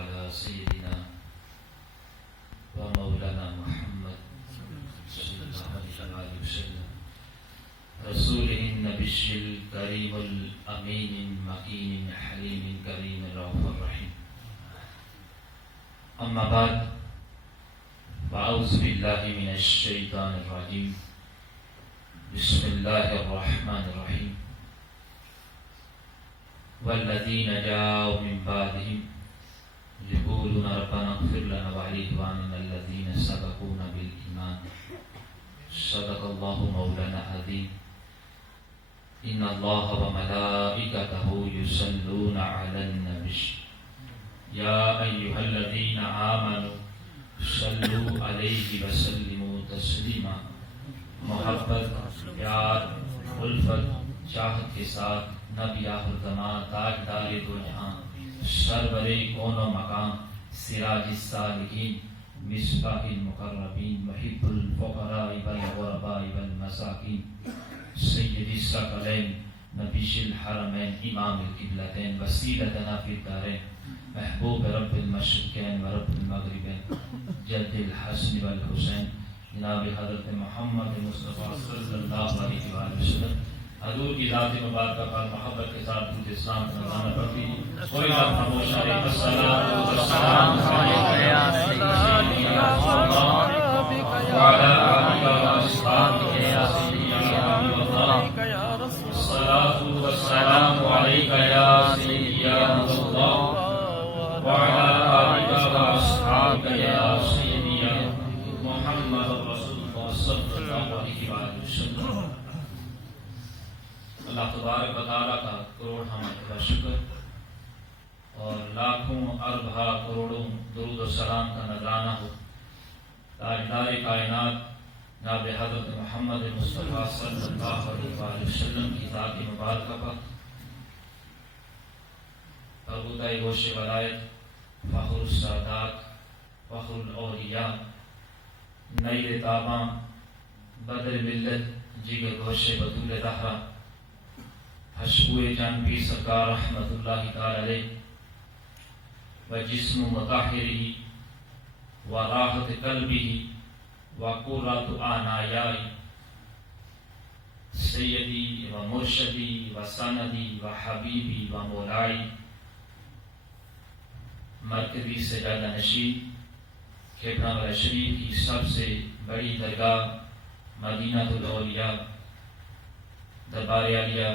على سيدنا ومولانا محمد صلى الله عليه وسلم رسوله النبي الكريم الأمين المكين الحليم الكريم الرؤوف الرحيم. أما بعد، فأعوذ بالله من الشيطان الرجيم. بسم الله الرحمن الرحيم. والذين جاءوا من بعدهم يقولون ربنا اغفر لنا ولإخواننا الذين سبقونا بالإيمان. صدق الله مولانا العظيم. إن الله وملائكته يصلون على النبي يا أيها الذين آمنوا صلوا عليه وسلموا تسلیما. محبت، پیار، الفت، چاہت کے ساتھ نبی آخر زمان، تاجدار دو جہاں، سرور کون و مقام، سراج السالکین، مصباح المقربین، محب الفقراء والغرباء والمساکین، سید الثقلین، نبی الحرمین، امام القبلتین، وسیلتنا فی الدارین، محبوب رب المشرقین و رب المغربین، جد الحسن والحسین، جناب حضرت محمد مصطفیٰ صلی اللہ علیہ وآلہ وسلم. حضور کی ذات مبارکہ پر محبت کے ساتھ درود اسلام کا نظرانہ پڑھتی ہے. کوئی بات خاموش نہ رہے. الصلاۃ والسلام علیک یا سیدی یا رسول اللہ وعلی آلک و اصحابک یا سیدی یا حبیب اللہ. الصلاۃ والسلام علیک یا سیدی یا رسول اللہ وعلی آلک و اصحابک یا سیدی یا محمد رسول اللہ صلی اللہ علیہ وآلہ وسلم. اللہ تبارک و تعالیٰ کا کروڑ حمد کا شکر اور لاکھوں اربہ کروڑوں درود و سلام کا نذرانہ ہو تاجدار کائنات جناب حضرت محمد مصطفیٰ صلی اللہ علیہ وآلہ وسلم کی ذات مبارکہ پر. پربودہ گوش ولایت، فخر السادات، فخر الاولیاء، نیر تاباں، بدر ملت، جگر گوش بطول زہرا، حشبوئے جان پیر سرکار رحمت اللہ تعالی علیہ و جسم مطہرہ و راحت قلبہ و قرۃ عنایائی، سیدی و مرشدی و سندی و حبیبی و مولائی، مرکزی سجادہ نشین، کھیپڑا والا شریف کی سب سے بڑی درگاہ مدینہ الاولیاء، دربار عالیہ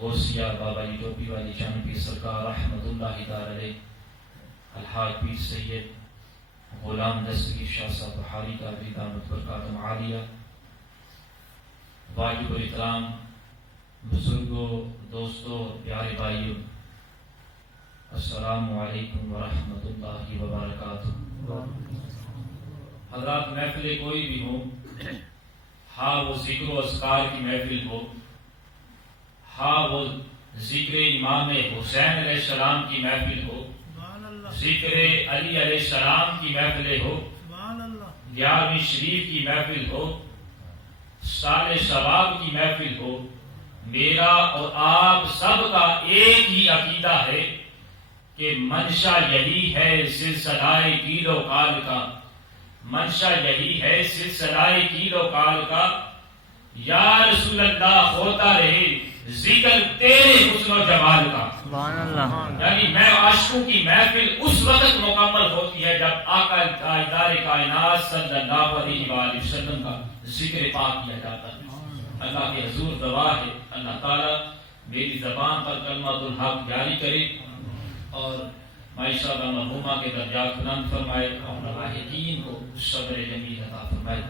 غوثیہ بابا جی ٹوپی والی جان پیر سرکار رحمت اللہ تعالی علیہ، الحاج پیر سید غلام دستگیر شاہ صاحب بخاری کا دامت برکاتہ عالیہ، واجب الاحترام بزرگوں، دوستوں، پیارے بھائیوں، السلام علیکم ورحمۃ اللہ وبرکاتہ. حضرات، محفل کوئی بھی ہو، ہاں وہ ذکر و اذکار کی محفل ہو، ہاں وہ ذکر امام حسین علیہ السلام کی محفل ہو، ذکر علی علیہ السلام کی محفل ہو، 11ویں شریف کی محفل ہو، سال ثواب کی محفل ہو، میرا اور آپ سب کا ایک ہی عقیدہ ہے کہ منشا یہی ہے سلسلہ قیل و قال کا، منشا یہی ہے سلسلہ قیل و قال کا. یا رسول اللہ ہوتا رہے ذکر تیرے حسن و جمال کا. یعنی میں عاشقوں کی محفل اس وقت مکمل ہوتی ہے جب آقا تاجدار کائنات صلی اللہ علیہ وآلہ وسلم کا ذکر پاک کیا جاتا ہے. اللہ کے حضور گواہ ہے. اللہ تعالیٰ میری زبان پر کلمۃ الحق جاری کرے اور معیشہ و مرحومہ کے درجات بلند فرمائے اور ملاحقین کو صبر جمیل عطا فرمائے.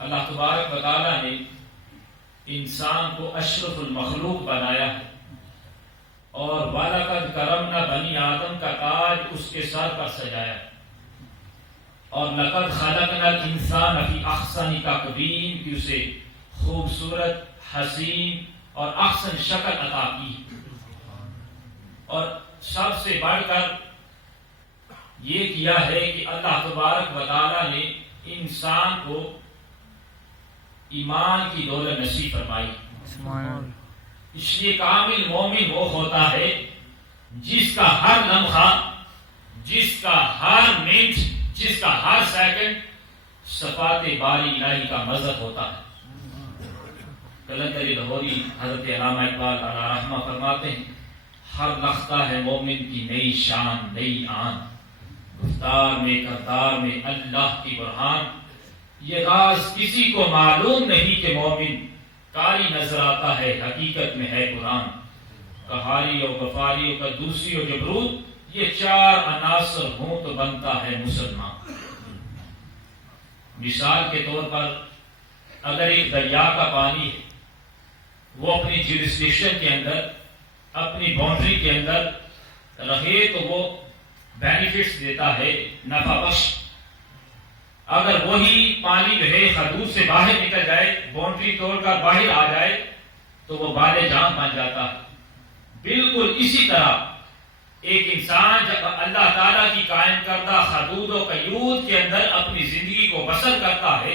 اللہ تبارک و تعالیٰ نے انسان کو اشرف المخلوق بنایا ہے اور وَلَقَدْ كَرَمْنَا بنی آدم کا تاج اس کے سر پر سجایا ہے اور لَقَدْ خَلَقْنَا الْإِنسَانَ فِي أَحْسَنِ تَقْوِيمٍ کی اسے خوبصورت، حسین اور احسن شکل عطا کی. اور سب سے بڑھ کر یہ کیا ہے کہ اللہ تبارک و تعالیٰ نے انسان کو ایمان کی دولت نصیب فرمائی. اس لیے کامل مومن وہ ہوتا ہے جس کا ہر لمحہ ہر منٹ، جس کا ہر سیکنڈ صفات باری الہی کا مظہر ہوتا ہے۔ کلندر لاہوری حضرت علامہ اقبال علیہ رحمہ فرماتے ہیں، ہر لخطہ ہے مومن کی نئی شان نئی آن، گفتار میں کردار میں اللہ کی برہان، یہ راز کسی کو معلوم نہیں کہ مومن قاری نظر آتا ہے حقیقت میں ہے قرآن، قہاری و غفاری و قدوسی و جبروت، یہ چار عناصر ہوں تو بنتا ہے مسلمان۔ مثال کے طور پر اگر ایک دریا کا پانی ہے، وہ اپنی جیورسڈکشن کے اندر، اپنی باؤنڈری کے اندر رہے تو وہ بینیفٹس دیتا ہے، نفع بخش۔ اگر وہی پانی جو ہے حدود سے باہر نکل جائے، باؤنڈری توڑ کر باہر آ جائے تو وہ بال جان بن جاتا ہے۔ بالکل اسی طرح ایک انسان جب اللہ تعالیٰ کی قائم کردہ حدود و قیود کے اندر اپنی زندگی کو بسر کرتا ہے،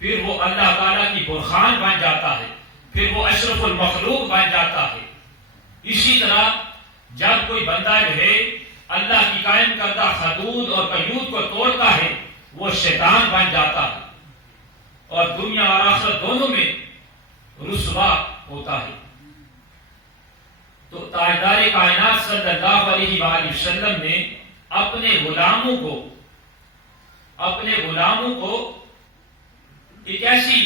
پھر وہ اللہ تعالیٰ کی برہان بن جاتا ہے، پھر وہ اشرف المخلوق بن جاتا ہے۔ اسی طرح جب کوئی بندہ جو ہے اللہ کی قائم کردہ حدود اور قیود کو توڑتا ہے، وہ شیطان بن جاتا ہے اور دنیا اور آخرت دونوں میں رسوا ہوتا ہے۔ تو تاجدار کائنات صلی اللہ علیہ وآلہ وسلم نے اپنے غلاموں کو ایک ایسی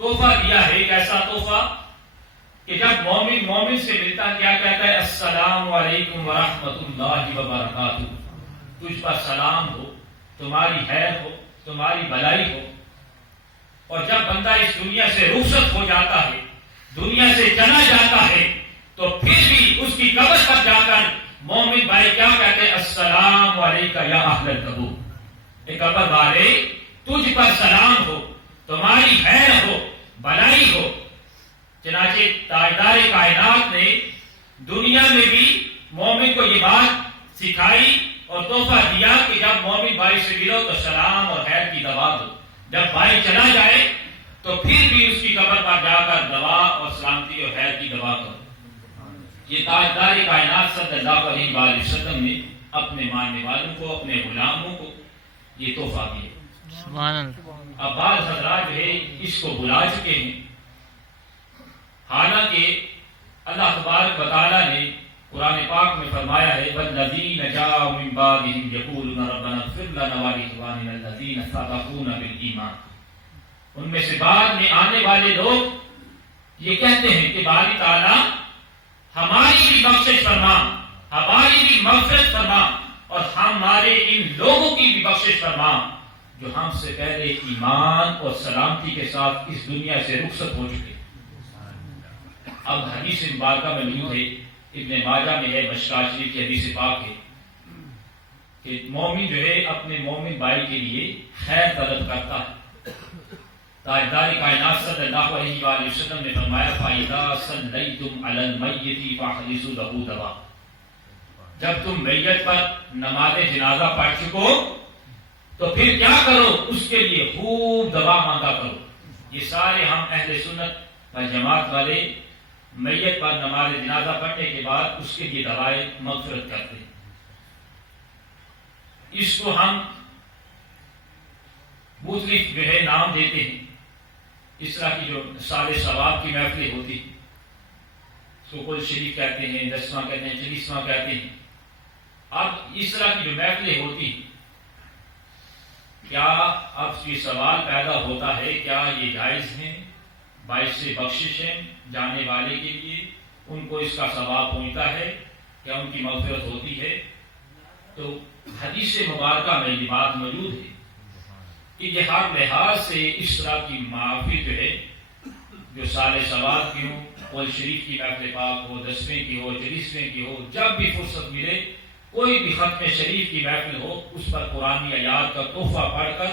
تحفہ دیا ہے، ایک ایسا تحفہ کہ جب مومن سے ملتا کیا کہتا ہے؟ السلام علیکم ورحمۃ اللہ وبرکاتہ، تجھ پر سلام ہو، تمہاری خیر ہو، تمہاری بھلائی ہو۔ اور جب بندہ اس دنیا سے رخصت ہو جاتا ہے، دنیا سے چلا جاتا ہے، تو پھر بھی اس کی قبر پر جا کر مومن بھائی کیا کہتے ہیں؟ السلام علیکم یا اہل القبور، اے قبر والے تجھ پر سلام ہو، تمہاری خیر ہو، بھلائی ہو۔ چنانچہ تاجدار کائنات نے دنیا میں بھی مومن کو یہ بات سکھائی اور تحفہ دیا کہ جب مومن بھائی سے ملو تو سلام اور خیر کی دعا دو، جب بھائی چلا جائے تو پھر بھی اس کی قبر پر جا کر دعا اور سلامتی اور خیر کی دعا کرو۔ یہ تاجدار کائنات صلی اللہ علیہ وآلہ وسلم نے اپنے ماننے والوں کو، اپنے غلاموں کو یہ تحفہ دیا۔ سبحان اللہ۔ اب بعض حضرات جو ہے اس کو بھلا چکے ہیں، حالانکہ اللہ تبارک و تعالیٰ نے قرآن پاک میں فرمایا ہے وَالَّذِينَ جَاءُوا مِن بَعْدِهِمْ يَقُولُونَ رَبَّنَا اغْفِرْ لَنَا وَلِإِخْوَانِنَا الَّذِينَ سَبَقُونَا بِالْإِيمَانِ، ان میں سے بعد میں آنے والے لوگ یہ کہتے ہیں کہ باری تعالیٰ ہماری بھی بخشش فرما، ہماری بھی مغفرت فرما، اور ہمارے ان لوگوں کی بھی بخشش فرما جو ہم سے پہلے ایمان اور سلامتی کے ساتھ اس دنیا سے رخصت ہو چکے۔ اب حدیث مبارکہ میں موجود ہے، ابن ماجہ میں ہے، مشکاۃ شریف کی حدیث پاک ہے کہ مومن جو ہے اپنے مومن بھائی کے لیے خیر طلب کرتا ہے۔ تاجدار کائنات صلی اللہ علیہ وآلہ وسلم نے فرمایا فَإِذَا صَلَّيْتُمْ عَلَى الْمَيِّتِ فَأَخْلِصُوا لَهُ دَعَاءً، جب تم میت پر نماز جنازہ پڑھ چکو تو پھر کیا کرو؟ اس کے لیے خوب دعا مانگا کرو۔ یہ سارے ہم اہل سنت و جماعت والے میت پر نماز جنازہ پڑھنے کے بعد اس کے لیے دعائیں مغفرت کرتے ہیں۔ اس کو ہم مختلف جو ہے نام دیتے ہیں، اس طرح کی جو سال ثواب کی محفلیں ہوتی ہیں، اس کو کل شریف کہتے ہیں، 10واں کہتے ہیں، 40واں کہتے ہیں۔ اب اس طرح کی جو محفلیں ہوتی ہیں، کیا اب یہ سوال پیدا ہوتا ہے کیا یہ جائز ہیں، باعث بخشش ہیں جانے والے کے لیے، ان کو اس کا ثواب پہنچتا ہے، کیا ان کی مغفرت ہوتی ہے؟ تو حدیث مبارکہ میں یہ بات موجود ہے کہ یہ ہر لحاظ سے اس طرح کی معافی جو ہے، جو سال ثواب کی ہو، قول شریف کی محفل پاک ہو، 10ویں کی ہو، 40ویں کی ہو، جب بھی فرصت ملے کوئی بھی ختم شریف کی محفل ہو، اس پر قرآنی آیات کا تحفہ پڑھ کر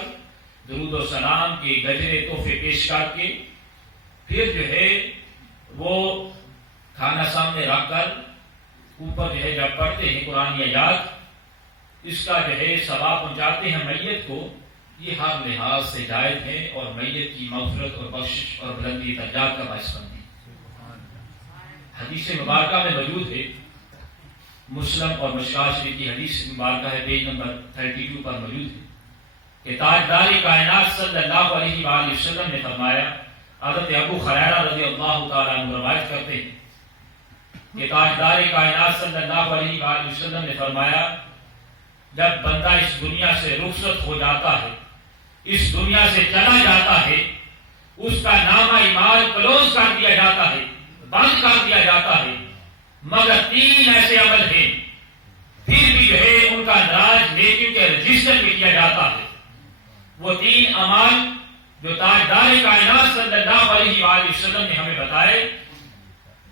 درود و سلام کے گجرے تحفے پیش کر کے پھر جو ہے وہ کھانا سامنے رکھ کر اوپر جو ہے جب پڑھتے ہیں قرآنی آیات، اس کا جو ہے ثواب پہنچاتے ہیں میت کو، یہ ہر لحاظ سے جائز ہے اور میت کی مغفرت اور بخشش اور بلندی درجات کا باعث بنتی ہے۔ حدیث مبارکہ میں موجود ہے مسلم اور مشکات شریف کی حدیث مبارکہ ہے، پیج نمبر 32 پر موجود ہے کہ تاجدار کائنات صلی اللہ علیہ وآلہ وسلم نے فرمایا، حضرت ابو ہریرہ رضی اللہ تعالیٰ عنہ روایت کرتے ہیں کہ تاجدار کائنات صلی اللہ علیہ وآلہ وسلم نے فرمایا، جب بندہ اس دنیا سے رخصت ہو جاتا ہے، اس دنیا سے چلا جاتا ہے، اس کا نامہ اعمال کلوز کر دیا جاتا ہے، بند کر دیا جاتا ہے، مگر 3 ایسے عمل ہیں پھر بھی جو ہے ان کا دراج نیکیوں کے رجسٹر میں کیا جاتا ہے۔ وہ 3 اعمال جو تاجدار کائنات صلی اللہ علیہ وآلہ وسلم نے ہمیں بتائے،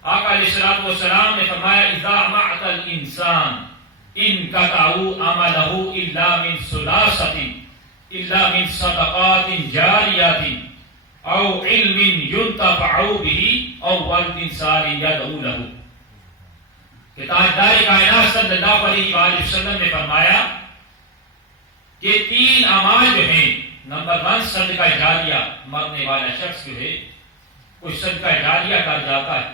آقا علیہ الصلوۃ والسلام نے فرمایا، اذا مات الانسان انقطع عمله الا من ثلاثه الا من صدقات جاریات او علم ينتفع به او ولد صالح يدعو له۔ کہ تاجدار کائنات صلی اللہ علیہ وآلہ وسلم نے فرمایا کہ 3 اعمال جو ہیں، نمبر 1 صدقہ جاریہ، مرنے والا شخص جو ہے کوئی صدقہ جاریہ کر جاتا ہے،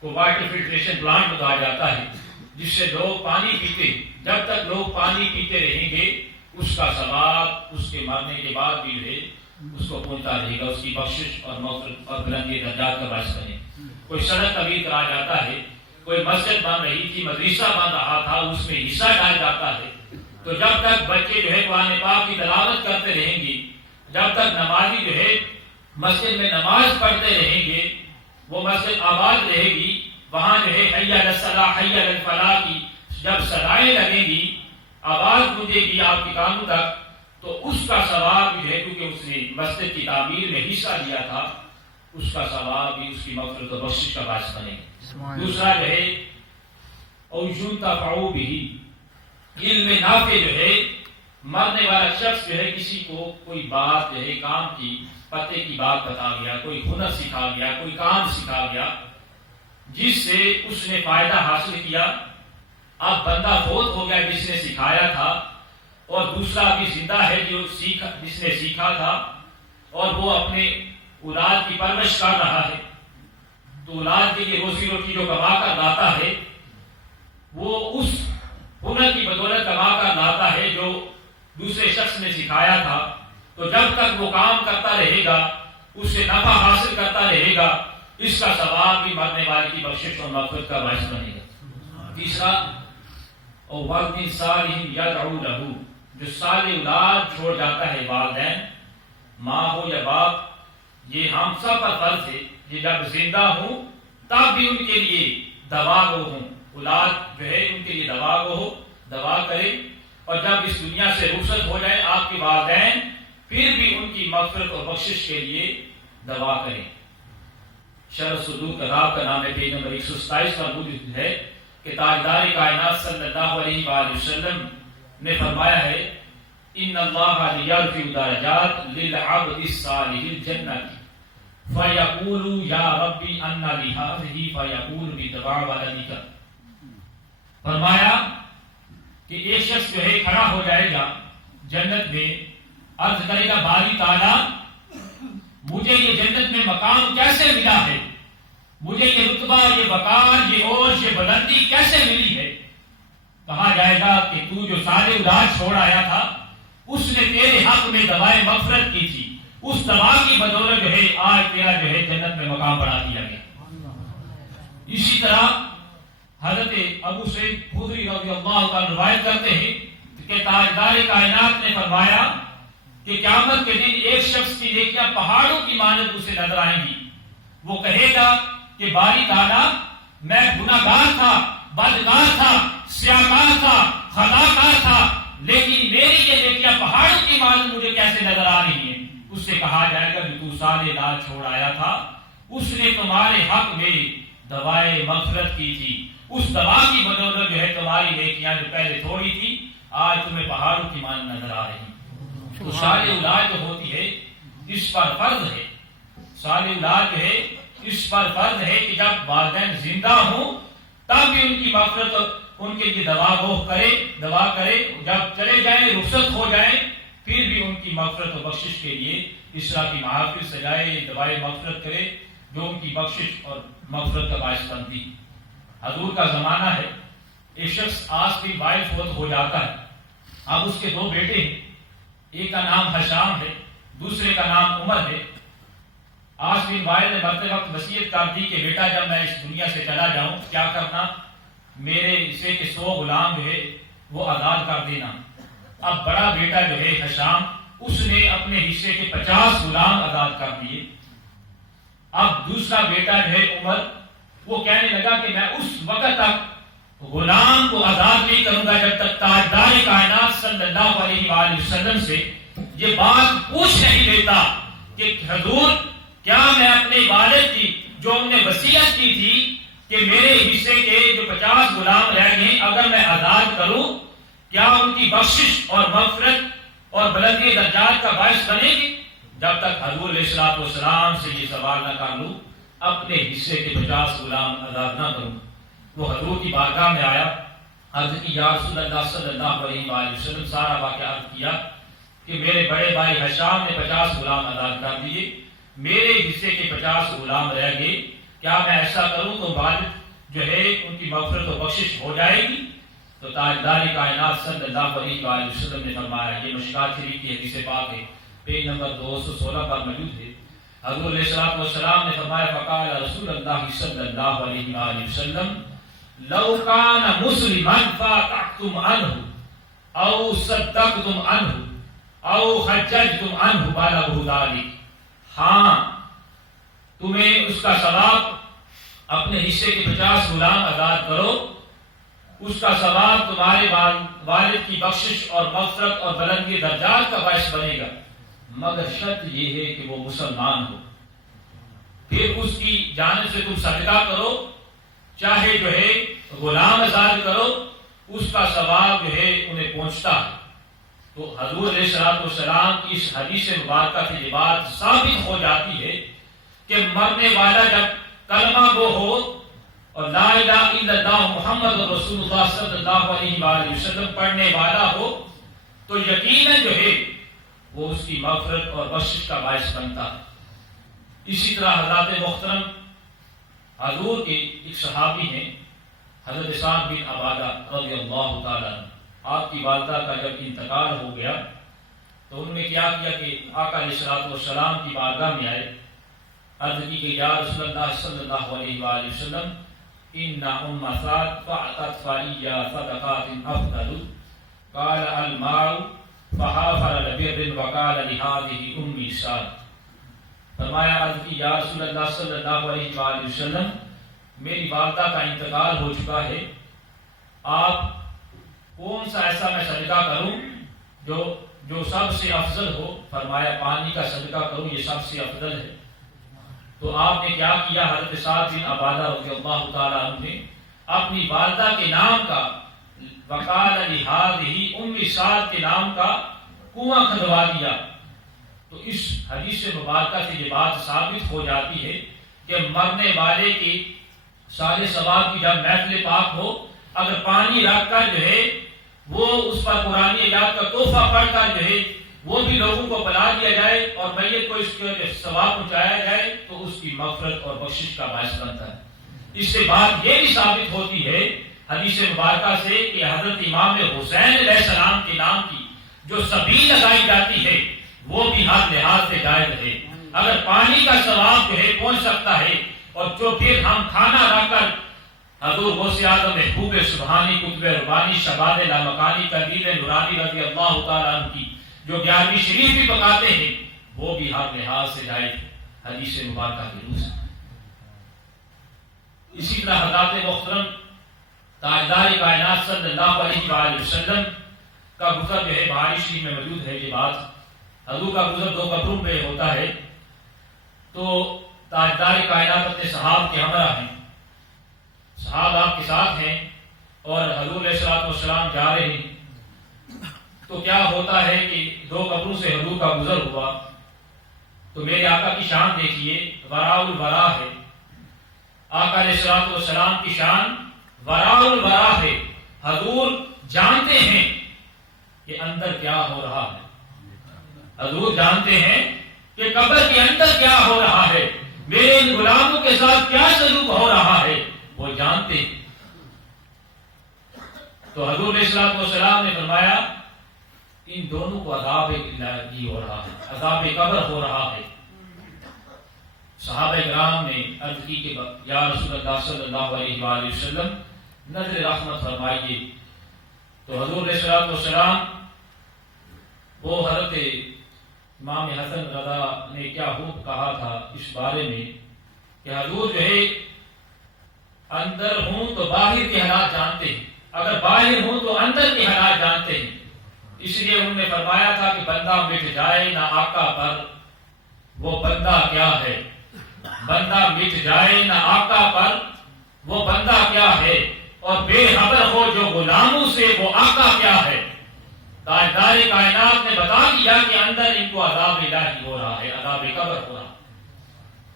کوئی واٹر فلٹریشن پلانٹ لگا جاتا ہے جس سے لوگ پانی پیتے، جب تک لوگ پانی پیتے رہیں گے اس کا ثواب اس کے مرنے کے بعد بھی جو ہے اس کو پہنچتا رہے گا، اس کی بخشش اور مغفرت اور بلندی درجات کا باعث بنے۔ کوئی سڑک تعمیر کرا جاتا ہے، کوئی مسجد بن رہی تھی، مدرسہ بن رہا تھا، اس میں حصہ ڈال جاتا ہے، تو جب تک بچے جو ہے قرآن پاک کی تلاوت کرتے رہیں گے، جب تک نمازی جو ہے مسجد میں نماز پڑھتے رہیں گے، وہ مسجد آباد رہے گی، وہاں جو ہے حی علی الصلاح حی علی الفلاح کی جب صدائیں لگیں گی، آواز گونجے گی آپ کے کانوں تک، تو اس کا ثواب جو ہے کیونکہ اس نے مسجد کی تعمیر میں حصہ لیا تھا، اس کا ثواب بھی اس کی مغفرت و بخشش کا باعث بنے گا۔ دوسرا جو ہے او ينتفع به، علم نافع جو ہے، مرنے والا شخص جو ہے کسی کو کوئی بات جو ہے کام کی، پتے کی بات بتا گیا، کوئی ہنر سکھا گیا، کوئی کام سکھا گیا جس سے اس نے فائدہ حاصل کیا۔ اب بندہ فوت ہو گیا جس نے سکھایا تھا، اور دوسرا بھی زندہ ہے جس نے سیکھا تھا، اور وہ اپنے اولاد کی پرورش کر رہا ہے، تو اولاد کے لیے روزی روٹی جو کما کر لاتا ہے وہ اس ہنر کی بدولت کما کر لاتا ہے جو دوسرے شخص نے سکھایا تھا۔ تو جب تک وہ کام کرتا رہے گا، اس سے نفع حاصل کرتا رہے گا، اس کا ثواب بھی مرنے والے کی بخشش اور مغفرت کا باعث بنے گا۔ تیسرا او ولد صالح یدعو لہ، جو صالح اولاد چھوڑ جاتا ہے، والدین ماں ہو یا باپ، یہ ہم سب پر فرض ہے، یہ جب زندہ ہوں تب بھی ان کے لیے دوا گو ہوں، اولاد جو ہے ان کے لیے دوا گو ہو، دوا کرے، اور جب اس دنیا سے رخصت ہو جائے آپ کے والدین، پھر بھی ان کی مغفرت اور بخشش کے لیے دعا کریں۔ شرح صدور کتاب کا نام ہے، پیج نمبر 127 پر موجود ہے کہ تاجدار کائنات صلی اللہ علیہ وآلہ وسلم نے فرمایا ہے، ان اللہ یرفع درجات للعبد الصالح الجنہ فیقول یا ربی ان لہذہ فیقول بدعاء ولدک۔ فرمایا کہ ایک شخص جو ہے کھڑا ہو جائے گا جنت میں، عرض کرے گا باری تعالیٰ مجھے یہ جنت میں مقام کیسے ملا ہے، مجھے یہ رتبہ، یہ وقار، یہ عرش، یہ بلندی کیسے ملی ہے؟ کہا جائے گا کہ تو جو سارے اولاد چھوڑ آیا تھا اس نے تیرے حق میں دعائے مغفرت کی تھی، اس دعا کی بدولت جو ہے آج تیرا جو ہے جنت میں مقام بنا دیا گیا۔ اسی طرح حضرت ابو سعید خدری رضی اللہ عنہ روایت کرتے ہیں کہ تاجدار کائنات نے فرمایا کہ قیامت کے دن ایک شخص کی نیکیاں پہاڑوں کی مانند اسے نظر آئیں گی، وہ کہے گا کہ باری تعالیٰ میں گناہگار تھا، بدکار تھا، سیاہکار تھا، خطاکار تھا، لیکن میری یہ نیکیاں پہاڑوں کی مانند مجھے کیسے نظر آ رہی ہیں؟ اس سے کہا جائے گا کہ تو صالح اولاد چھوڑ آیا تھا، اس نے تمہارے حق میں دعائے مغفرت کی تھی، اس دعا کی بدولت جو ہے تمہاری نیکیاں جو پہلے تھوڑی تھی آج تمہیں پہاڑوں کی مانند نظر آ رہی ہیں۔ تو صالح اولاد جو ہوتی ہے اس پر فرض ہے، صالح اولاد جو ہے اس پر فرض ہے کہ جب والدین زندہ ہوں تب بھی ان کی مغفرت ان کے لیے دعا کرے، جب چلے جائیں رخصت ہو جائیں پھر بھی ان کی مغفرت و بخشش کے لیے اس طرح کی محافل سجائے، دعائے مغفرت کرے جو ان کی بخشش اور مغفرت کا باعث بنتی۔ حضور کا زمانہ ہے، ایک شخص عاص بن وائل فوت ہو جاتا ہے. اب اس کے 2 بیٹے ہیں، ایک کا نام حشام ہے، دوسرے کا نام عمر ہے. عاص بن وائل نے مرتے وقت وصیت کر دی کہ بیٹا جب میں اس دنیا سے چلا جاؤں کیا کرنا، میرے حصے کے 100 غلام جو ہے وہ آزاد کر دینا. اب بڑا بیٹا جو ہے حشام، اس نے اپنے حصے کے 50 غلام آزاد کر دیے. اب دوسرا بیٹا جو ہے عمر، وہ کہنے لگا کہ میں اس وقت تک غلام کو آزاد نہیں کروں گا جب تک تاجدار کائنات صلی اللہ علیہ وآلہ وسلم سے یہ بات پوچھ نہیں لیتا کہ حضور کیا میں اپنے والد کی جو ہم نے وصیت کی تھی کہ میرے حصے کے جو 50 غلام رہ گئے اگر میں آزاد کروں کیا ان کی بخشش اور مغفرت اور بلندی درجات کا باعث بنے گی؟ جب تک حضور علیہ الصلوۃ والسلام سے یہ سوال نہ کر لوں اپنے حصے کے 50 غلام آزاد نہ کروں. وہ حضور کی بارگاہ میں آیا، عرض کی یا رسول اللہ صلی اللہ علیہ وآلہ وسلم، سارا واقعہ عرض کیا کہ میرے بڑے بھائی حشام نے 50 غلام آزاد کر دیے، میرے حصے کے 50 غلام رہ گئے، کیا میں ایسا کروں تو والد جو ہے ان کی مغفرت و بخشش ہو جائے گی؟ تو تاجدار کائنات صلی اللہ علیہ وآلہ وسلم نے فرمایا، یہ مشکات شریف کی حدیث پاک ہے، پیج نمبر 216 پر موجود ہے. حضور علیہ الصلوۃ والسلام نے فرمایا فقال رسول اللہ صلی اللہ علیہ وآلہ وسلم لو کان مسلما فاتعتم عنہ او صدقتم عنہ او حججتم عنہ بلغ ذلک. ہاں تمہیں اس کا ثواب، اپنے حصے کے 50 غلام آزاد کرو، اس کا ثواب تمہارے والد کی بخشش اور مغفرت اور بلندی درجات کا باعث بنے گا، مگر شرط یہ ہے کہ وہ مسلمان ہو. پھر اس کی جانب سے تم صدقہ کرو، چاہے جو ہے غلام آزاد کرو، اس کا ثواب جو ہے انہیں پہنچتا ہے. تو حضور علیہ الصلوۃ والسلام کی اس حدیث مبارکہ سے یہ بات ثابت ہو جاتی ہے کہ مرنے والا جب کلمہ گو ہو اور لا الہ الا اللہ محمد رسول اللہ صلی اللہ علیہ وآلہ وسلم پڑھنے والا ہو تو یقیناً جو ہے وہ اس کی مغفرت اور بخشش کا باعث بنتا ہے. اسی طرح حضرات محترم حضور کے ایک صحابی ہیں حضرت سعد بن عبادہ رضی اللہ تعالیٰ. آپ کی والدہ کا جب انتقال ہو گیا تو انہوں نے کیا کیا کہ آقا علیہ الصلوۃ والسلام کی بارگاہ میں آئے، عرض کی کہ یا رسول اللہ صلی اللہ علیہ وآلہ وسلم ان ام سعد فاعطت فعلی صدقات افضل قال الماء فحافر لبر وقال لهذه امی سعد. فرمایا عرض کی یا رسول اللہ صلی اللہ علیہ وآلہ وسلم میری والدہ کا انتقال ہو چکا ہے، آپ کون سا ایسا میں صدقہ کروں جو سب سے افضل ہو؟ فرمایا پانی کا صدقہ کروں، یہ سب سے افضل ہے. تو آپ نے کیا کیا؟ حضرت سعد بن عبادہ رضی اللہ تعالیٰ عنہ نے اپنی والدہ کے نام کا وقال لهذه ام سعد کے نام کا کنواں کھدوا دیا. تو اس حدیث مبارکہ سے یہ بات ثابت ہو جاتی ہے کہ مرنے والے کی سارے ثواب کی جب محفل پاک ہو، اگر پانی رکھ کر جو ہے وہ اس پر قرآن آیات کا تحفہ پڑھ کر جو ہے وہ بھی لوگوں کو پلا دیا جائے اور میت کو اس کے ثواب پہنچایا جائے تو اس کی مغفرت اور بخشش کا باعث بنتا ہے. اس سے بات یہ بھی ثابت ہوتی ہے حدیث مبارکہ سے کہ حضرت امام حسین علیہ السلام کے نام کی جو سبیل لگائی جاتی ہے وہ بھی ہر لحاظ سے جائز ہے. اگر پانی کا ثواب جو ہے پہنچ سکتا ہے اور جو پھر ہم کھانا رکھ کر حضور غوث اعظم محبوب سبحانی قطب ربانی شباب لامکانی قدیر نورانی رضی اللہ تعالیٰ عنہ کی جو 11ویں شریف بھی پکاتے ہیں وہ بھی ہر لحاظ سے جائز ہے حدیث مبارکہ کی روح سے. اسی طرح حضرات محترم تاجدار کائنات صلی اللہ علیہ وآلہ وسلم کا گزر جو ہے بخاری شریف میں موجود ہے. یہ بات حضور کا گزر 2 قبروں پہ ہوتا ہے تو تاجدار کائنات اپنے صحاب کے ہمراہ ہیں، صحاب آپ کے ساتھ ہیں اور حضور علیہ الصلوۃ والسلام جا رہے ہیں. تو کیا ہوتا ہے کہ 2 قبروں سے حضور کا گزر ہوا تو میرے آقا کی شان دیکھیے وراء الورا ہے. آقا علیہ الصلوۃ والسلام کی شان وراء الورا ہے. حضور جانتے ہیں کہ اندر کیا ہو رہا ہے، حضور جانتے ہیں کہ قبر کے اندر کیا ہو رہا ہے، میرے ان غلاموں کے ساتھ کیا سلوک ہو رہا ہے، وہ جانتے ہیں. تو حضور علیہ السلام نے فرمایا ان دونوں کو عذاب الہی ہو رہا ہے، عذاب قبر ہو رہا ہے۔ صحابہ کرام نے عرض کی کہ یا رسول اللہ صلی اللہ علیہ وآلہ وسلم نظر رحمت فرمائیے۔ تو حضور علیہ السلام وہ حضرت امام حسن رضا نے کیا خوب کہا تھا اس بارے میں کہ حضور جو ہے اندر ہوں تو باہر کے حالات جانتے ہیں، اگر باہر ہوں تو اندر کے حالات جانتے ہیں۔ اس لیے انہوں نے فرمایا تھا کہ بندہ مٹ جائے نہ آقا پر وہ بندہ کیا ہے، بندہ مٹ جائے نہ آقا پر وہ بندہ کیا ہے، اور بے خبر ہو جو غلاموں سے وہ آقا کیا ہے۔ تاجدار کائنات نے بتا دیا کہ اندر ان کو عذاب الہی ہو رہا ہے، عذاب قبر ہو رہا ہے۔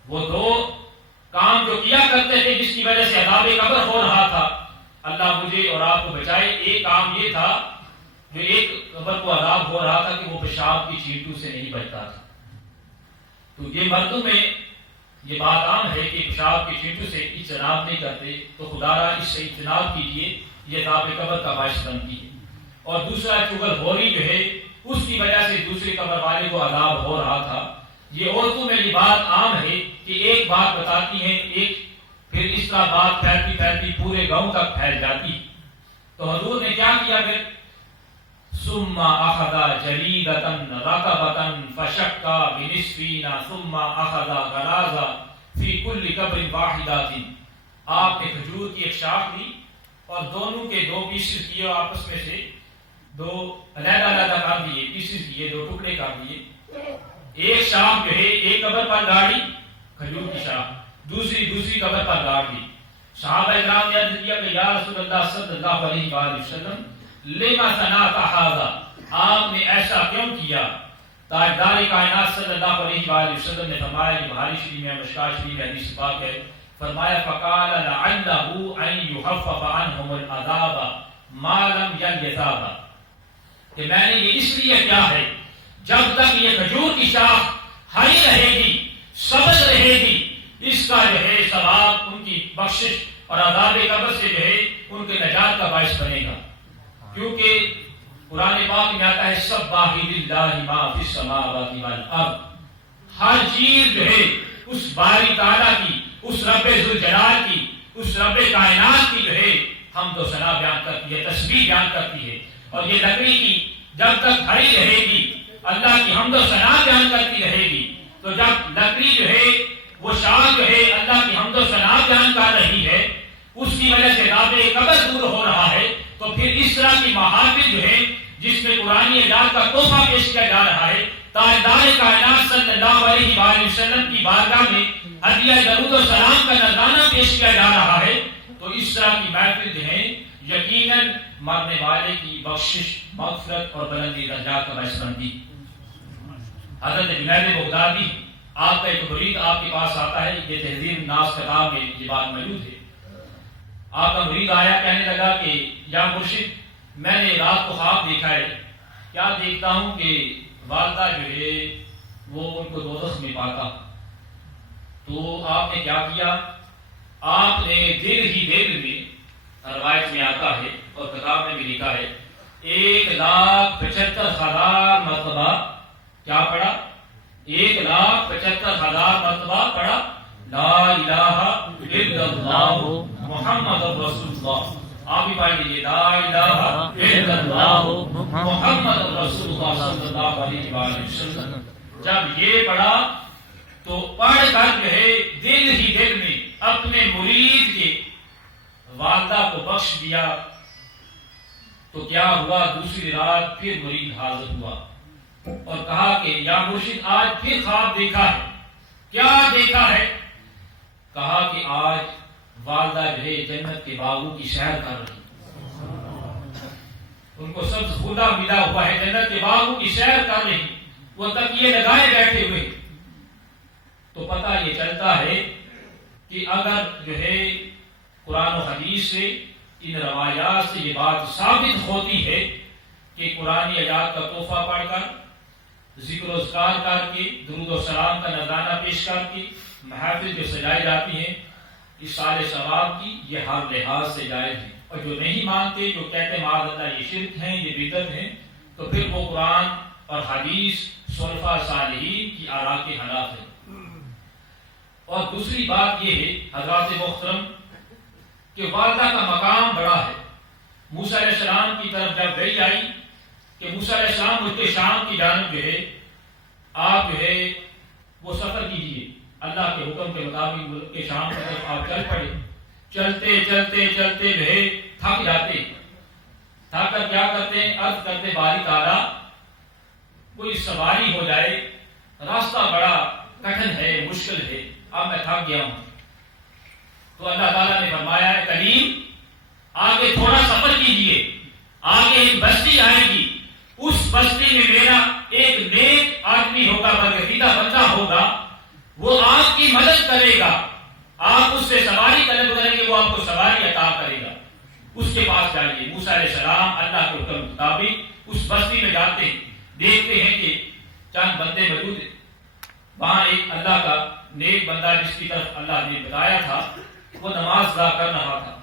وہ دو کام جو کیا کرتے تھے جس کی وجہ سے عذاب قبر ہو رہا تھا، اللہ مجھے اور آپ کو بچائے۔ ایک کام یہ تھا جو ایک قبر کو عذاب ہو رہا تھا کہ وہ پیشاب کی چھینٹوں سے نہیں بچتا تھا۔ تو یہ مردوں میں یہ بات عام ہے کہ پیشاب کی چھینٹوں سے اجتناب نہیں کرتے، تو خدا را اس سے اجتناب کیجیے، یہ عذاب قبر کا باعث بنتی ہے۔ اور دوسرا چغل خوری جو ہے اس کی وجہ سے دوسرے قبر والے کو عذاب ہو رہا تھا۔ یہ عورتوں میں یہ بات عام ہے کہ ایک بات بتاتی ہیں، ایک پھر اس طرح بات پھیلتی پھیلتی پورے گاؤں تک پھیل جاتی۔ تو حضور نے کیا کیا پھر ثم اخذ جریدۃ رطبۃ فشق بنصفین ثم اخذ غرازا فی کل قبر واحدۃ۔ آپ نے کھجور کی ایک شاخ لی اور دونوں کے دو پیسز کیے، آپس میں سے دو علیحدہ علیحدہ کر دیے، پیسز کیے، دو ٹکڑے کر دیے۔ ایک شاخ جو ہے ایک قبر پر گاڑی، کھجور کی شاخ، دوسری قبر پر گاڑ دی۔ صحابہ کرام نے عرض کیا کہ یا رسول اللہ صلی اللہ علیہ وآلہ وسلم لما صنعت ھذا، آپ نے ایسا کیوں کیا؟ تاجدار کائنات صلی اللہ علیہ وآلہ وسلم نے فرمایا، یہ بخاری شریف میں مشکوٰۃ شریف میں حدیث پاک ہے، فرمایا فقال لعلہ ان یخفف عنہم العذاب ما لم یلثابا، کہ میں نے یہ اس لیے کیا ہے جب تک یہ کھجور کی شاخ ہری رہے گی، سبز رہے گی، اس کا جو ہے ثواب ان کی بخشش اور عذاب قبر سے جو ہے ان کے نجات کا باعث بنے گا۔ کیونکہ قرآن پاک میں آتا ہے سبح للہ ما فی السماوات والارض، ہر چیز جو ہے اس باری تعالیٰ کی، اس رب ذوالجلال کی، اس رب کائنات کی جو ہے حمد و ثنا بیان کرتی ہے، تسبیح بیان کرتی ہے۔ اور یہ لکڑی کی جب تک ہری رہے گی اللہ کی حمد و ثنا بیان کرتی رہے گی، تو جب لکڑی جو ہے وہ شاخ جو ہے اللہ کی حمد و ثنا بیان کر رہی ہے، اس کی وجہ سے عذاب قبر دور ہو رہا ہے، تو پھر اس طرح کی محافل جو ہے جس میں قرآن اعجاز کا تحفہ پیش کیا جا رہا ہے، تاجدار کائنات صلی اللہ علیہ وآلہ وسلم کی بارگاہ میں ہدیہ درود و سلام کا نذرانہ پیش کیا جا رہا ہے، تو اس طرح کی محفل جو ہے یقیناً مرنے والے کی بخشش، مغفرت اور بلندی درجات کا باعث بنتی۔ حضرت جنید بغدادی آپ کا ایک مرید آپ کے پاس آتا ہے، یہ تہذیب الناس کتاب میں یہ بات موجود ہے۔ آپ کا مرید آیا، کہنے لگا کہ یا مرشد میں نے رات کو خواب دیکھا ہے، کیا دیکھتا ہوں کہ والدہ جو ہے وہ ان کو دوزخ میں پاتا۔ تو آپ نے کیا کیا؟ آپ نے دل ہی دل میں، روایت میں آتا ہے اور کتاب میں بھی لکھا ہے، 1,75,000 مرتبہ کیا پڑھا؟ 1,75,000 مرتبہ پڑھا لا الہ الا اللہ محمد رسول اللہ۔ آپ بھی پڑھ لیجیے لا الہ الا اللہ محمد رسول اللہ صلی اللہ علیہ وآلہ وسلم۔ جب یہ پڑھا تو پڑھ کر جو ہے دل ہی دل میں اپنے مرید کے والدہ کو بخش دیا، تو کیا ہوا؟ دوسری رات پھر مرید حاضر ہوا اور کہا کہ یا مرشد آج پھر خواب دیکھا ہے، کیا دیکھا ہے؟ کہا کہ آج والدہ جو ہے جنت کے باغوں کی سیر کر رہی، ان کو سبز خدا ملا ہوا ہے، جنت کے باغوں کی سیر کر رہی، وہ تکیے لگائے بیٹھے ہوئے۔ تو پتہ یہ چلتا ہے کہ اگر جو ہے قرآن و حدیث سے، ان روایات سے یہ بات ثابت ہوتی ہے کہ قرآن ایات کا تحفہ پڑھ کر، ذکر و اذکار کر کے، درود و سلام کا نذرانہ پیش کر کے محافل جو سجائی جاتی ہیں اس سال ثواب کی، یہ ہر لحاظ سے جائز ہے اور جو نہیں مانتے، جو کہتے ہیں معاذ اللہ یہ شرک ہیں، یہ بدعت ہیں، تو پھر وہ قرآن اور حدیث سلفا صالحین کی آراء کے خلاف ہے۔ اور دوسری بات یہ ہے حضرات محترم کہ والدہ کا مقام بڑا ہے۔ موسیٰ علیہ السلام کی طرف جب وحی آئی کہ موسیٰ علیہ السلام ملک شام کی جانب جو ہے آپ جو ہے وہ سفر کیجیے، اللہ کے حکم کے مطابق ملک شام کی طرف آپ چل پڑے۔ چلتے چلتے چلتے جو ہے تھک جاتے، تھک کر کیا کرتے ہیں، عرض کرتے باری تعالیٰ کوئی سواری ہو جائے، راستہ بڑا کٹھن ہے، مشکل ہے، اب میں تھک گیا ہوں۔ تو اللہ تعالیٰ نے فرمایا ہے کلیم آگے تھوڑا سفر کیجئے، آگے ایک بستی آئے گی، اس بستی میں میرا ایک نیک آدمی ہوگا، برگزیدہ بندہ ہوگا، وہ آپ کی مدد کرے گا، آپ اس سے سواری طلب کریں گے، وہ آپ کو سواری عطا کرے گا، اس کے پاس جائیے۔ موسیٰ علیہ السلام اللہ کے حکم کے مطابق اس بستی میں جاتے ہیں، دیکھتے ہیں کہ چند بندے موجود ہیں، وہاں ایک اللہ کا نیک بندہ جس کی طرف اللہ نے بتایا تھا وہ نماز ادا کر رہا تھا۔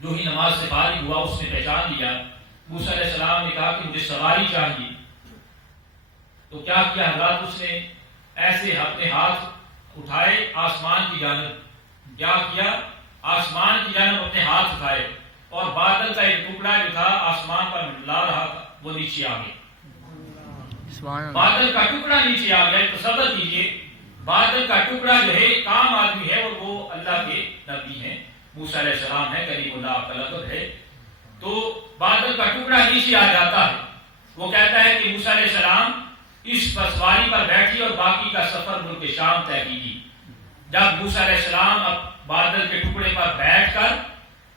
جو ہی نماز سے فارغ ہوا اس نے پہچان لیا۔ موسیٰ علیہ السلام نے کہا کہ مجھے سواری چاہیے۔ تو کیا کیا حضرات، اس نے ایسے اپنے ہاتھ اٹھائے آسمان کی جانب، کیا کیا، آسمان کی جانب اپنے ہاتھ اٹھائے اور بادل کا ایک ٹکڑا جو تھا آسمان پر منڈلا رہا تھا وہ نیچے آ گیا۔ بادل کا ٹکڑا نیچے آ گیا۔ تصور کیجیے بادل کا ٹکڑا جو ہے ایک عام آدمی ہے اور وہ اللہ کے نبی ہیں، موسیٰ علیہ السلام ہے، کلیم اللہ کا لقب ہے۔ تو بادل کا ٹکڑا نیچے آ جاتا ہے، وہ کہتا ہے کہ موسیٰ علیہ السلام اس پر سواری پر بیٹھی اور باقی کا سفر ملک شام طے کیجیے۔ جب موسیٰ علیہ السلام اب بادل کے ٹکڑے پر بیٹھ کر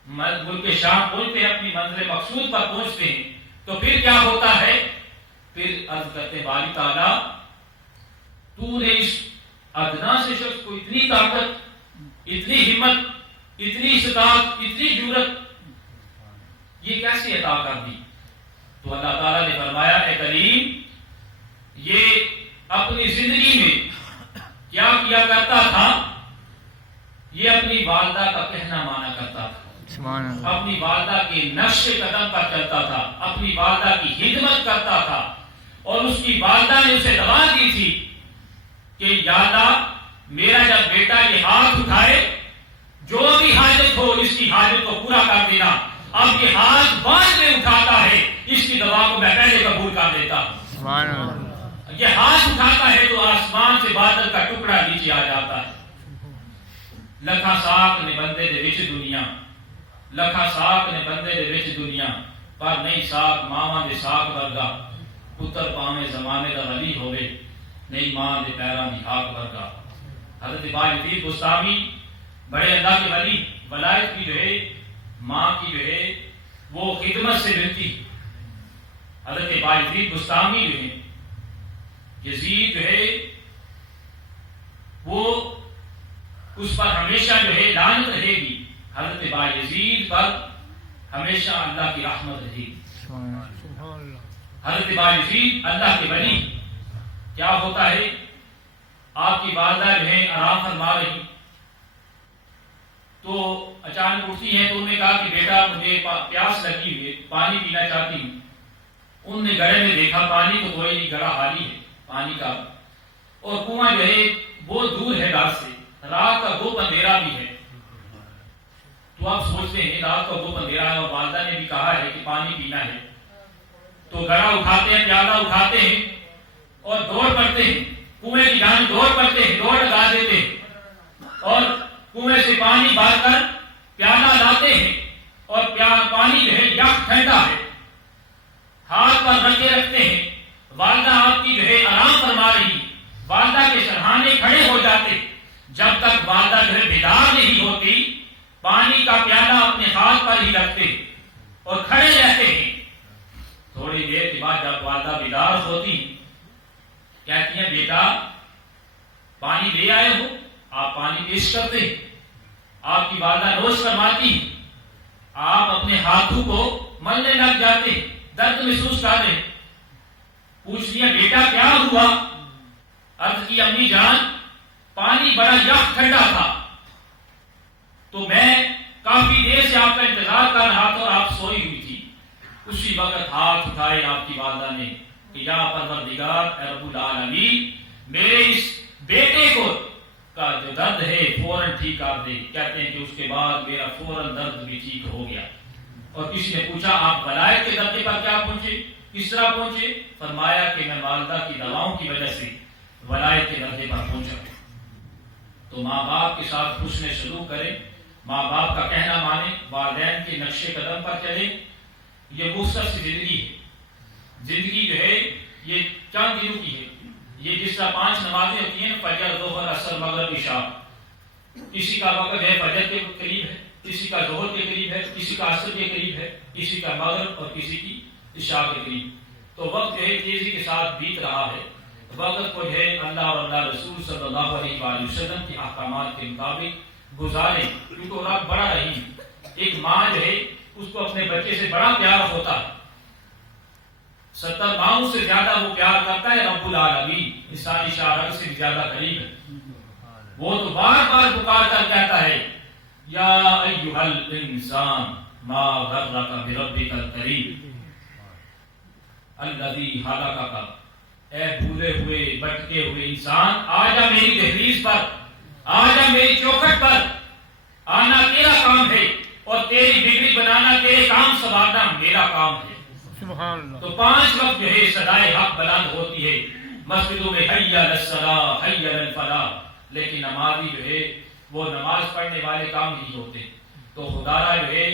ملک شام پہنچتے ہیں، اپنی منزل مقصود پر پہنچتے ہیں، تو پھر کیا ہوتا ہے، پھر عرض کرتے باری تعالیٰ تو نے اس ادنا سے شخص کو اتنی طاقت، اتنی ہمت، اتنی استطاعت، اتنی جرأت یہ کیسے عطا کر دی؟ تو اللہ تعالیٰ نے فرمایا اے کریم یہ اپنی زندگی میں کیا کیا کرتا تھا، یہ اپنی والدہ کا کہنا مانا کرتا تھا، اپنی والدہ کے نقش قدم پر چلتا تھا، اپنی والدہ کی خدمت کرتا تھا، اور اس کی والدہ نے اسے دعا دی تھی کہ یا اللہ میرا جب بیٹا یہ ہاتھ اٹھائے جو بھی حاجت ہو اس کی حاجت کو پورا کر دینا، اب یہ ہاتھ بعد میں اٹھاتا ہے، اس کی دعا کو میں پہلے قبول کر دیتا ہوں۔ یہ ہاتھ اٹھاتا ہے تو آسمان سے بادل کا ٹکڑا نیچے آ جاتا ہے۔ لکھاں ساکھ نے بندے دے وچ دنیا، لکھاں ساکھ نے بندے دے وچ دنیا، پر نہیں ساکھ ماواں دے ساکھ ورگا، پتر پاویں زمانے دا ولی ہوے، نہیں ماں دے پیراں دی ہاک ورگا۔ حضرت باجدید بستامی بڑے اللہ کے ولی، ولایت کی جو ہے ماں کی جو ہے وہ خدمت سے ملتی۔ حضرت باجدید بستامی جو ہے یزید جو ہے وہ اس پر ہمیشہ جو ہے لعنت رہے گی، حضرت باجدید پر ہمیشہ اللہ کی رحمت رہے گی۔ حضرت باجدید اللہ کے ولی، کیا ہوتا ہے آپ کی والدہ جو ہے آرام فرما رہی تو اچانک اٹھتی ہے، تو انہوں نے کہا کہ بیٹا مجھے پیاس لگی ہوئی ہے، پانی پینا چاہتی ہوں۔ انہوں نے گڑھے میں دیکھا پانی تو کوئی نہیں، گڑھا خالی ہے پانی کا، اور کنواں جو ہے بہت دور ہے گھر سے، رات کا گھوپ اندھیرا بھی ہے۔ تو آپ سوچتے ہیں رات کا گھوپ اندھیرا ہے اور والدہ نے بھی کہا ہے کہ پانی پینا ہے، تو گڑھا اٹھاتے ہیں، پیالہ اٹھاتے ہیں اور دوڑ پڑتے ہیں، کنویں کی جانب دوڑ پڑتے ہیں، دوڑ لگا دیتے ہیں اور کنویں سے پانی بھر کر پیالہ لاتے ہیں، اور پانی جو ہے یک ٹھنڈا ہے، ہاتھ پر رکھے رکھتے ہیں۔ والدہ آپ کی جو ہے آرام فرما رہی، والدہ کے سرہانے کھڑے ہو جاتے، جب تک والدہ جو ہے بیدار نہیں ہوتی پانی کا پیالہ اپنے ہاتھ پر ہی رکھتے اور کھڑے رہتے ہیں۔ تھوڑی دیر کے بعد جب والدہ بیدار ہوتی کہتی ہیں بیٹا پانی لے آئے ہو، آپ پانی پیش کرتے، آپ کی والدہ نوش فرماتی، آپ اپنے ہاتھوں کو ملنے لگ جاتے، درد محسوس کر رہے، پوچھ لیا بیٹا کیا ہوا؟ عرض کی امی جان پانی بڑا یک ٹھنڈا تھا تو میں کافی دیر سے آپ کا انتظار کر رہا تھا اور آپ سوئی ہوئی تھی. اسی وقت ہاتھ اٹھائے آپ کی والدہ نے کہ یا پروردگار اے رب العالمین میرے اس بیٹے کو کا جو درد ہے فوراً ٹھیک کر دے. کہتے ہیں کہ اس کے بعد میرا فوراً درد بھی ٹھیک ہو گیا. اور کسی نے پوچھا آپ ولایت کے درجے پر کیا پہنچے, کس طرح پہنچے؟ فرمایا کہ میں والدہ کی دعاؤں کی وجہ سے ولایت کے درجے پر پہنچا. تو ماں باپ کے ساتھ حسن سلوک کریں, ماں باپ کا کہنا مانیں, والدین کے نقش قدم پر چلیں. یہ مختصر سی زندگی ہے. زندگی جو ہے یہ چند دنوں کی ہے. یہ جس طرح 5 نمازیں ہوتی ہیں, فجر, ظہر, عصر, مغرب, عشاء. کسی کا وقت ہے فجر کے قریب ہے, کسی کا ظہر کے قریب ہے, کسی کا عصر کے قریب ہے, کسی کا مغرب اور کسی کی عشاء کے قریب. تو وقت جو ہے تیزی کے ساتھ بیت رہا ہے. وقت کو جو ہے اللہ اور اللہ رسول صلی اللہ علیہ وآلہ وسلم کے احکامات کے مطابق گزاریں, کیونکہ وہ رب بڑا رحیم. ایک ماں جو ہے اس کو اپنے بچے سے بڑا پیار ہوتا ہے. 70 ماؤں سے زیادہ وہ پیار کرتا ہے رب العالمین. انسانی شاعر سے زیادہ قریب ہے. وہ تو بار بار پکار کر کہتا ہے یا ایھا الانسان ما غرک بربک الکریم الذی خلقک. اے بھولے ہوئے بھٹکے ہوئے انسان, آ جا میری دہلیز پر, آ جا میری چوکھٹ پر. آنا تیرا کام ہے اور تیری بگڑی بنانا, تیرے کام سنوارنا میرا کام ہے. سبحان اللہ. تو 5 وقت جو ہے صدائے حق بلند ہوتی ہے مسجدوں میں, حی علی الصلاۃ, حی علی الفلاح. لیکن نمازی جو ہے وہ نماز پڑھنے والے کام نہیں ہوتے. تو خدا را جو ہے